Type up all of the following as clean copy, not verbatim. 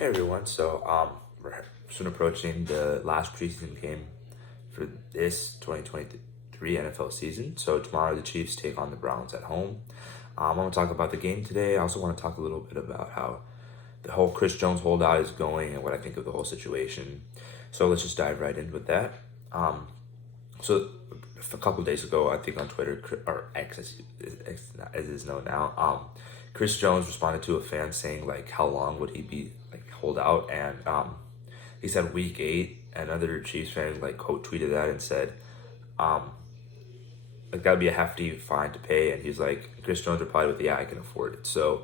Hey everyone, we're soon approaching the last preseason game for this 2023 NFL season. So tomorrow the Chiefs take on the Browns at home. I want to talk about the game today. I also want to talk a little bit about how the whole Chris Jones holdout is going and what I think of the whole situation. So let's just dive right in with that. So a couple of days ago, I think on Twitter, or X as it is known now, Chris Jones responded to a fan saying like, how long would he be like hold out? And he said week 8. Another Chiefs fan like quote tweeted that and said, like that'd be a hefty fine to pay. And he's like, Chris Jones replied with, yeah, I can afford it. So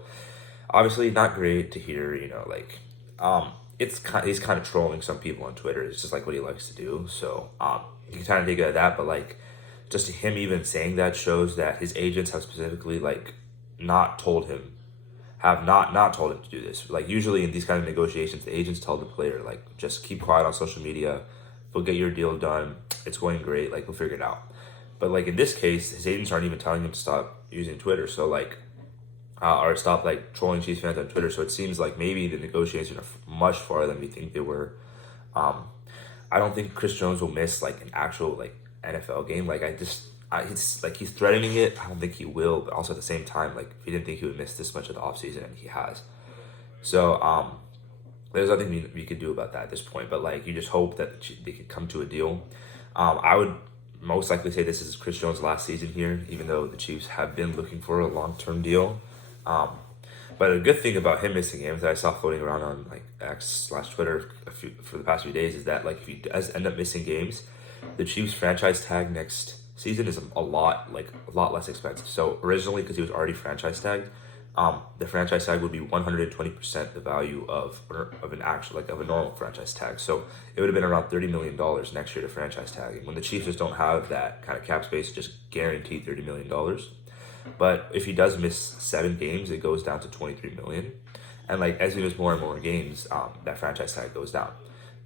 obviously not great to hear, he's kind of trolling some people on Twitter. It's just like what he likes to do. So you can kind of dig at that, but like just him even saying that shows that his agents have specifically like not told him have not told him to do this. Like usually in these kind of negotiations, the agents tell the player like just keep quiet on social media. We'll get your deal done. It's going great. Like we'll figure it out. But like in this case, his agents aren't even telling him to stop using Twitter. So like or stop like trolling Chiefs fans on Twitter. So it seems like maybe the negotiations are much farther than we think they were. I don't think Chris Jones will miss like an actual like NFL game. It's like he's threatening it. I don't think he will, but also at the same time, like he didn't think he would miss this much of the offseason, and he has. So there's nothing we could do about that at this point. But like you just hope that they could come to a deal. I would most likely say this is Chris Jones' last season here, even though the Chiefs have been looking for a long-term deal. But a good thing about him missing games that I saw floating around on like X/Twitter for the past few days is that like if he does end up missing games, the Chiefs franchise tag next season is a lot less expensive. So originally, because he was already franchise tagged, the franchise tag would be 120% the value of an actual of a normal franchise tag. So it would have been around $30 million next year to franchise tag. And when the Chiefs just don't have that kind of cap space, just guaranteed $30 million. But if he does miss 7 games, it goes down to 23 million. And like as he misses more and more games, that franchise tag goes down.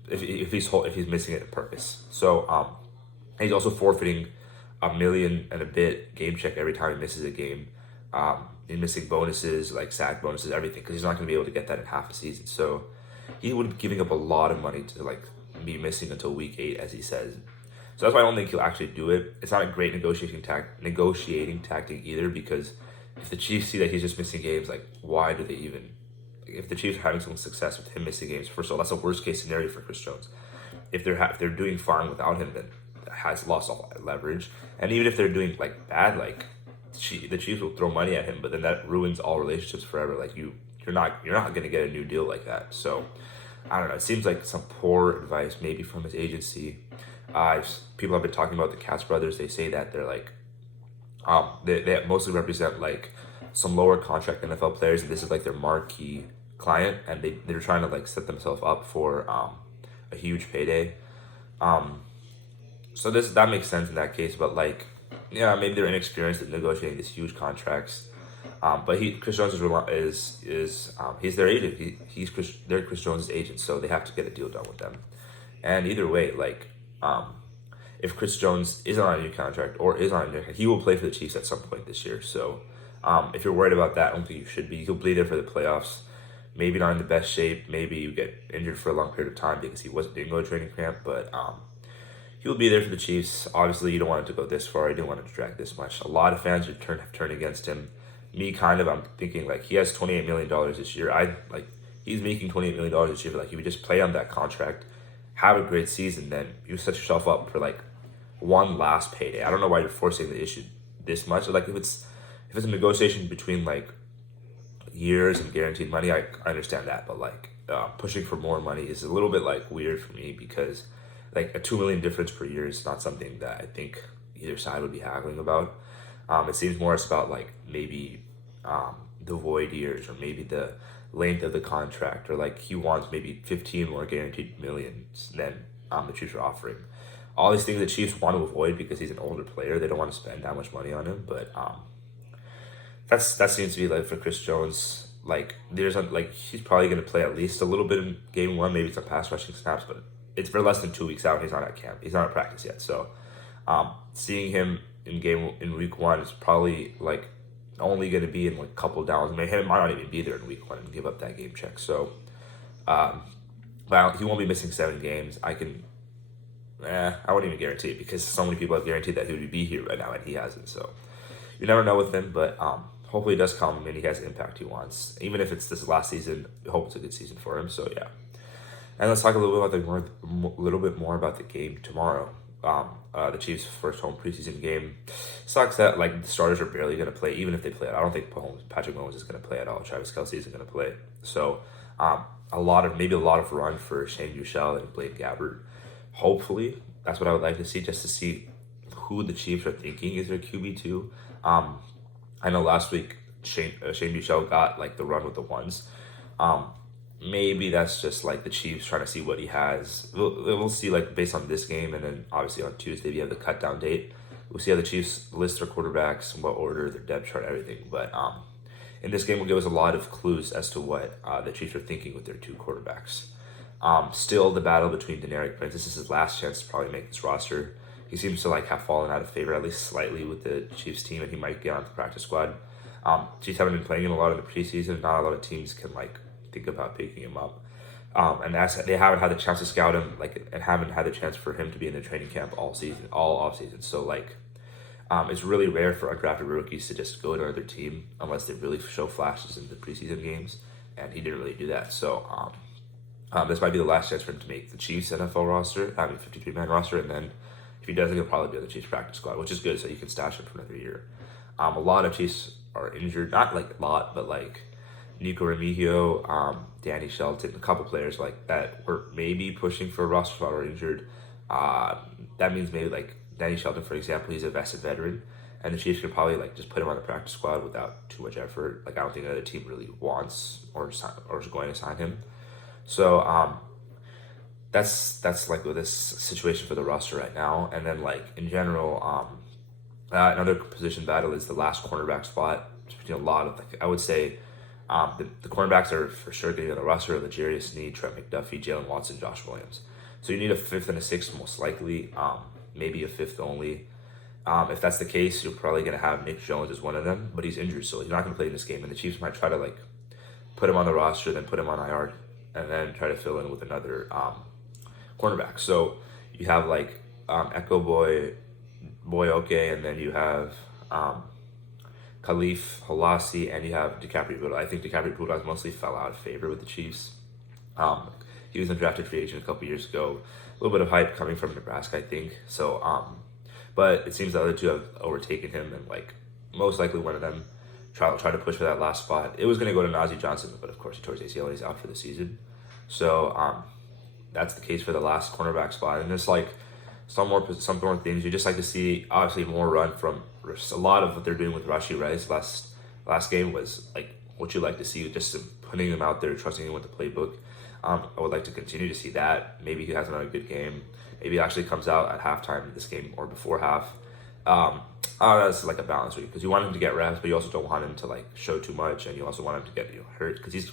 If he's missing it on purpose. So he's also forfeiting $1 million and a bit game check every time he misses a game. He's missing bonuses like sack bonuses, everything, because he's not going to be able to get that in half a season. So he would be giving up a lot of money to like be missing until week 8, as he says. So that's why I don't think he'll actually do it. It's not a great negotiating tactic either, because if the Chiefs see that he's just missing games, like why do they even? Like, if the Chiefs are having some success with him missing games, first of all, that's a worst case scenario for Chris Jones. If they're doing fine without him, then has lost all leverage. And even if they're doing like bad, like the Chiefs will throw money at him, but then that ruins all relationships forever. Like you're not going to get a new deal like that. So I don't know. It seems like some poor advice maybe from his agency. People have been talking about the Katz brothers. They say that they're like, they mostly represent like some lower contract NFL players, and this is like their marquee client, and they're trying to like set themselves up for a huge payday. So that makes sense in that case, but like, yeah, maybe they're inexperienced at negotiating these huge contracts. But Chris Jones he's their agent. They're Chris Jones' agent, so they have to get a deal done with them. And either way, like, if Chris Jones isn't on a new contract or is on a new contract, he will play for the Chiefs at some point this year. So if you're worried about that, I don't think you should be. He'll be there for the playoffs. Maybe not in the best shape. Maybe you get injured for a long period of time because he didn't go to training camp. But he'll be there for the Chiefs. Obviously, you don't want it to go this far. You didn't want it to drag this much. A lot of fans have turned against him. Me, I'm thinking like he has $28 million this year. He's making $28 million this year. But like if you just play on that contract, have a great season, then you set yourself up for like one last payday. I don't know why you're forcing the issue this much. Like if it's a negotiation between like years and guaranteed money, I understand that. But like pushing for more money is a little bit like weird for me, because like a $2 million difference per year is not something that I think either side would be haggling about. It seems more about like maybe the void years, or maybe the length of the contract, or like he wants maybe 15 more guaranteed millions than the Chiefs are offering. All these things the Chiefs want to avoid because he's an older player. They don't want to spend that much money on him. But that seems to be like for Chris Jones. Like he's probably going to play at least a little bit in game 1, maybe some pass rushing snaps, but it's for less than 2 weeks out. He's not at camp. He's not at practice yet. So seeing him in week 1 is probably like only going to be in like a couple downs. He might not even be there in week 1 and give up that game check. So But he won't be missing 7 games. I wouldn't even guarantee it because so many people have guaranteed that he would be here right now and he hasn't. So you never know with him, but hopefully it does come and he has the impact he wants. Even if it's this last season, I hope it's a good season for him. So yeah. And let's talk a little bit more about the game tomorrow. The Chiefs' first home preseason game. Sucks that like the starters are barely going to play, even if they play it. I don't think Patrick Mahomes is going to play at all. Travis Kelce isn't going to play. So a lot of run for Shane Buechele and Blake Gabbert. Hopefully, that's what I would like to see, just to see who the Chiefs are thinking is their QB2. I know last week Shane Buechele got like the run with the ones. Maybe that's just like the Chiefs trying to see what he has. We'll see like based on this game, and then obviously on Tuesday we have the cut down date. We'll see how the Chiefs list their quarterbacks, in what order, their depth chart, everything. But in this game will give us a lot of clues as to what the Chiefs are thinking with their 2 quarterbacks. Still the battle between Deneric Prince. This is his last chance to probably make this roster. He seems to like have fallen out of favor, at least slightly, with the Chiefs team, and he might get on the practice squad. Chiefs haven't been playing him a lot in the preseason. Not a lot of teams can like think about picking him up. And they haven't had the chance to scout him, and haven't had the chance for him to be in the training camp all off season. So it's really rare for undrafted rookies to just go to another team unless they really show flashes in the preseason games, and he didn't really do that. So this might be the last chance for him to make the Chiefs NFL roster, having a 53-man roster, and then if he doesn't, he'll probably be on the Chiefs practice squad, which is good, so you can stash him for another year. A lot of Chiefs are injured, not like a lot, but like Nico Remigio, Danny Shelton, a couple players like that were maybe pushing for a roster spot or injured. That means maybe like Danny Shelton, for example, he's a vested veteran, and the Chiefs could probably like just put him on the practice squad without too much effort. Like I don't think another team really wants or is going to sign him. So that's like with this situation for the roster right now. And then like in general, another position battle is the last cornerback spot. Between a lot of like I would say. The cornerbacks are for sure going to be on the roster: L'Jarius Sneed, Trent McDuffie, Jalen Watson, Josh Williams. So you need a 5th and a 6th most likely, maybe a 5th only. If that's the case, you're probably going to have Nick Jones as one of them, but he's injured, so he's not going to play in this game. And the Chiefs might try to like put him on the roster, then put him on IR, and then try to fill in with another cornerback. So you have like Echo Boy, and then you have Khalif Halasi, and you have DiCaprio Bootle. I think DiCaprio Bootle mostly fell out of favor with the Chiefs. He was a drafted free agent a couple years ago. A little bit of hype coming from Nebraska, I think. So, but it seems the other 2 have overtaken him, and like most likely one of them try to push for that last spot. It was going to go to Najee Johnson, but of course he tore his ACL and he's out for the season. So that's the case for the last cornerback spot. And there's like some more things you just like to see. Obviously, more run from a lot of what they're doing with Rashee Rice last game was like what you like to see, just putting him out there, trusting him with the playbook. I would like to continue to see that. Maybe he has another good game. Maybe he actually comes out at halftime this game or before half. That's like a balance because you want him to get reps, but you also don't want him to like show too much, and you also want him to get hurt because he's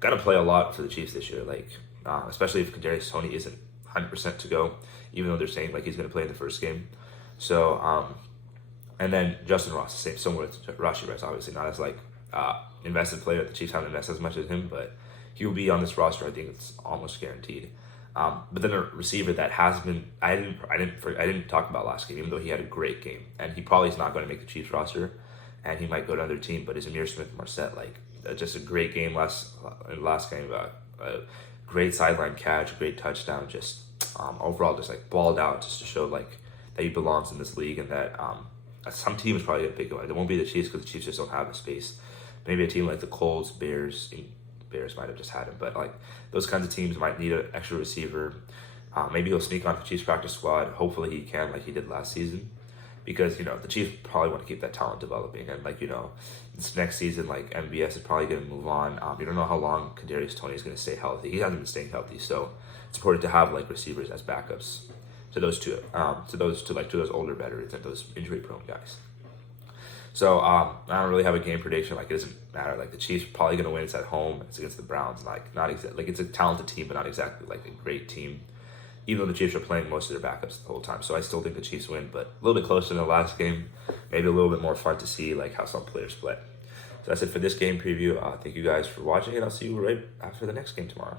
got to play a lot for the Chiefs this year. Like especially if Kadarius Toney isn't 100% to go, even though they're saying like he's going to play in the first game. So and then Justin Ross, the same, similar to Rashee Rice, obviously not as like invested player. The Chiefs haven't invested as much as him, but he will be on this roster. I think it's almost guaranteed. But then a receiver that has been I didn't talk about last game, even though he had a great game, and he probably is not going to make the Chiefs roster, and he might go to another team. But is Amir Smith-Marset, like just a great game last game, a great sideline catch, great touchdown, just overall just like balled out, just to show like that he belongs in this league, and that some teams probably gonna pick him. It won't be the Chiefs because the Chiefs just don't have the space. Maybe a team like the Colts, Bears might have just had him, but like those kinds of teams might need an extra receiver. Maybe he'll sneak onto the Chiefs practice squad. Hopefully he can, like he did last season, because the Chiefs probably want to keep that talent developing, and this next season, like MVS is probably going to move on. You don't know how long Kadarius Toney is going to stay healthy. He hasn't been staying healthy, so it's important to have like receivers as backups to those two, to those older veterans and those injury-prone guys. So I don't really have a game prediction. Like it doesn't matter. Like the Chiefs are probably going to win. It's at home. It's against the Browns. Like not exactly like it's a talented team, but not exactly like a great team. Even though the Chiefs are playing most of their backups the whole time, so I still think the Chiefs win, but a little bit closer than the last game. Maybe a little bit more fun to see like how some players play. So that's it for this game preview. Thank you guys for watching, and I'll see you right after the next game tomorrow.